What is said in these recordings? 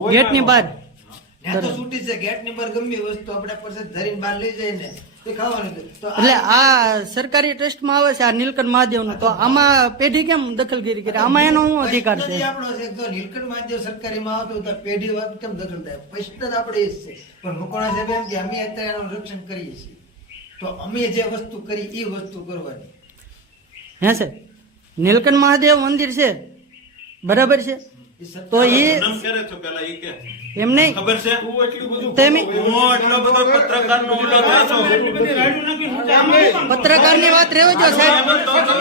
ગેટની બહાર. તો છૂટી છે. ગેટની બહાર ગમે વસ્તુ આપણે પરસેટ ધરીને બહાર લઈ જાય ને. એટલે આ સરકારી ટ્રસ્ટમાં આવે છે આ નીલકંઠ મહાદેવનું. તો આમાં પેઢી કેમ દખલગીરી કરે? આમાં એનો શું અધિકાર છે? આપણો છે. જો નીલકંઠ મહાદેવ સરકારીમાં આવતો તો પેઢી વાત કેમ દખલ થાય? પ્રશ્ન આપણે એ જ છે. પણ મુકોણા સાહેબ એમ કે અમે અત્યારે એનું રક્ષણ કરીએ છીએ. તો અમે જે વસ્તુ કરી એ વસ્તુ કરવાની. હે છે નીલકંઠ મહાદેવ મંદિર છે. બરાબર છે? સરકાર- તો એ નામ ક્યારે છો પેલા? ઈ કે એમ નહીં. ખબર છે? તમે હું એટલો બધો પત્રકારનો ઓલો થયો છું. પત્રકારની વાત રહેવું જો સાહેબ. એમ જ કહું છું.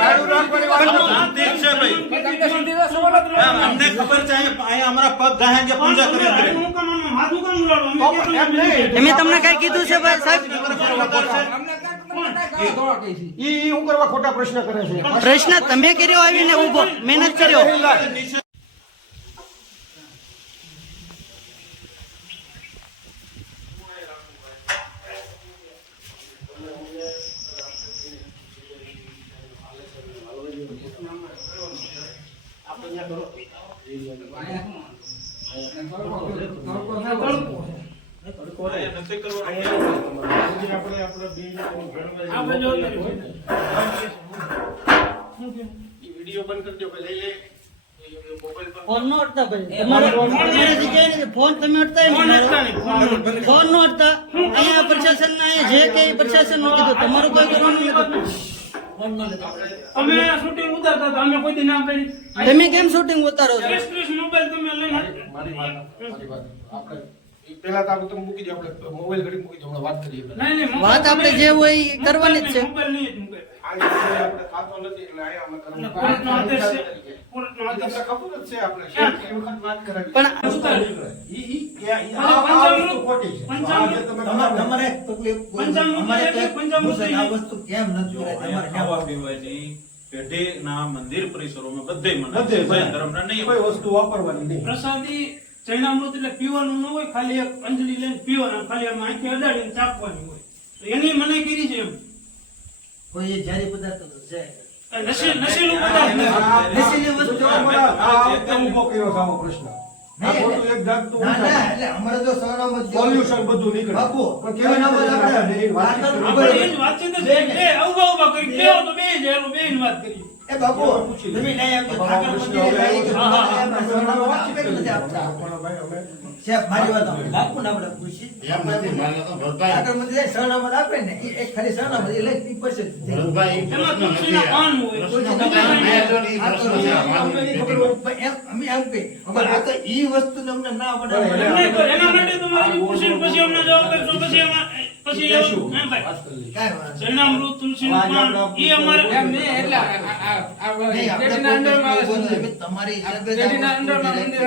શાંતિ જ છે ભાઈ. હા, અમને ખબર છે અહીંયા અહીંયા અમારા પગ ગાહે જે પૂજા કરે કરે. તમને કઈ કીધું છે ભાઈ સાહેબ? ઈ હું કરવા ખોટા પ્રશ્ન કરે છે? પ્રશ્ન તમે કર્યો આવીને ઊભો મહેનત કર્યો. ફોન નો અડતા અહીંયા પ્રશાસન ના જે કઈ પ્રશાસનનું કીધું, તમારું કોઈ કરવાનું નથી. અમે શૂટિંગ ઉતારતા હતા અમે કોઈ દી ના કરી? તમે કેમ શૂટિંગ ઉતારો છો? મોબાઈલ તમે લઈને મારી વાત મારી વાત આપણે પેલા તો તમે મૂકી દો આપણે મોબાઈલ ઘડી મૂકી દો હમણાં વાત કરીએ. નહીં નહીં વાત આપણે જે હોય એ કરવાની જ છે. મોબાઈલ નહીં જ મૂકે. આપણે ખાતો નથી એટલે અહીંયા અમે અને કરવાનું. આદેશ છે. કોર્ટનો આદેશ ખબર જ છે આપણે. શેઠ વખત વાત કરાવી. પણ મંદિર પરિસરોમાં બધે બધે ધર્મના નહીં કોઈ વસ્તુ વાપરવાની નહીં પ્રસાદી ચૈનામૃત એટલે પીવાનું ન હોય ખાલી એક અંજલી લઈને પીવાના ખાલી આમ આંખી અડાડીને ચાપવાની હોય તો એની મને કરી છે એમ કોઈ એ ઝેરી પદાર્થ તો છે નશીલું પદાર્થ નશીલી વસ્તુ આ ઊભો કર્યો સામો પ્રશ્ન આ નહીં, ખોટું એક જાતનું ના ના ઊંચા. એટલે અમારે તો સહનામત જે- Solution બધું નીકળે. બાપુ, પણ કેવી રીતે વાતચીત. બે ઊભા ઊભા કરી બે તો બે જ એનું વાત કરી એ બાપુ તમે નહીં ઠાકર મંદિરે કે આપણે નથી આપતા? પણ ભાઈ સાહેબ, મારી વાત સાંભળો. બાપુને આપણે પૂછી. ઠાકર મંદિરે સહનામત આપે ને એ ખાલી સહનામત એ લઈ ઈ પછી એમાં તુલસીના પાન હોય અમે એમ કહીએ, પણ આ તો ઈ વસ્તુને અમને ના આવડે. એના માટે તમારે પૂછીને પછી અમને જવાબ આપશો પછી એમાં પછી એવું એમ ભાઈ. વાત કરી લઈએ. કાંઈ વાંધો નહીં. ચૈનામૃત તુલસીનું પાન ઈ અમારે નહીં, આપણે કોઈ બોલો, અમે તમારી ઈચ્છા અંદરમાં મંદિર